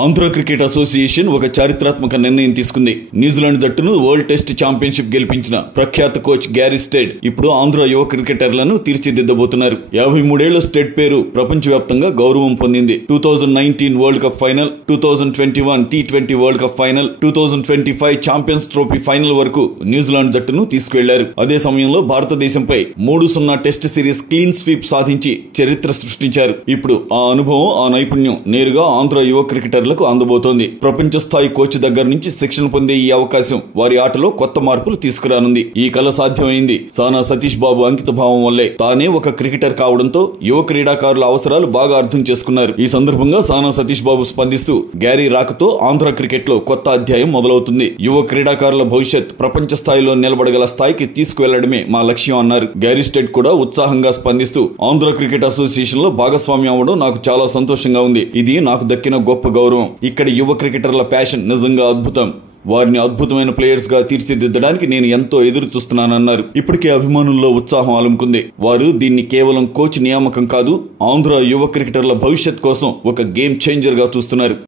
Andhra cricket association ఒక చారిత్రాత్మక నిర్ణయం తీసుకుంది. న్యూజిలాండ్ జట్టును వరల్డ్ టెస్ట్ ఛాంపియన్షిప్ గెలిపించిన ప్రఖ్యాత కోచ్ గ్యారీ స్టేడ్ ఇప్పుడు ఆంధ్ర యువ క్రికెటర్లను తీర్చిదిద్దబోతున్నారు. 53 ఏళ్ల స్టేడ్ పేరు ప్రపంచవ్యాప్తంగా గౌరవం పొందింది. 2019 world cup final, 2021 T20 world cup final, 2025 champions trophy final వరకు న్యూజిలాండ్ జట్టును తీసుకువెళ్లారు. అదే సమయంలో భారతదేశంపై 3-0 టెస్ట్ సిరీస్ క్లీన్ స్వీప్ సాధించి చరిత్ర సృష్టించారు. ఇప్పుడు ఆ అనుభవం, ఆ నైపుణ్యం నేరుగా ఆంధ్ర యువ క్రికెటర్ అందబోతోంది. ప్రపంచ స్థాయి కోచ్ దగ్గర నుంచి శిక్షణ పొందే ఈ అవకాశం వారి ఆటలో కొత్త మార్పులు తీసుకురానుంది. ఈ కల సాధ్యమైంది సానా సతీష్ బాబు అంకిత భావం వల్లే. తానే ఒక క్రికెటర్ కావడంతో యువ క్రీడాకారుల అవసరాలు బాగా అర్థం చేసుకున్నారు. ఈ సందర్భంగా సానా సతీష్ బాబు స్పందిస్తూ, గ్యారీ రాకతో ఆంధ్ర క్రికెట్ లో కొత్త అధ్యాయం మొదలవుతుంది. యువ క్రీడాకారుల భవిష్యత్ ప్రపంచ స్థాయిలో నిలబడగల స్థాయికి తీసుకువెళ్లడమే మా లక్ష్యం అన్నారు. గ్యారీ స్టేడ్ కూడా ఉత్సాహంగా స్పందిస్తూ, ఆంధ్ర క్రికెట్ అసోసియేషన్ లో భాగస్వామ్యం అవడం నాకు చాలా సంతోషంగా ఉంది. ఇది నాకు దక్కిన గొప్ప గౌరవం. ఇక్కడ యువ క్రికెటర్ల ప్యాషన్ నిజంగా అద్భుతం. వారిని అద్భుతమైన ప్లేయర్స్ గా తీర్చిదిద్దడానికి నేను ఎంతో ఎదురు చూస్తున్నానన్నారు. ఇప్పటికే అభిమానుల్లో ఉత్సాహం అలుముకుంది. వారు దీన్ని కేవలం కోచ్ నియామకం కాదు, ఆంధ్ర యువ క్రికెటర్ల భవిష్యత్ కోసం ఒక గేమ్ చేంజర్ గా చూస్తున్నారు.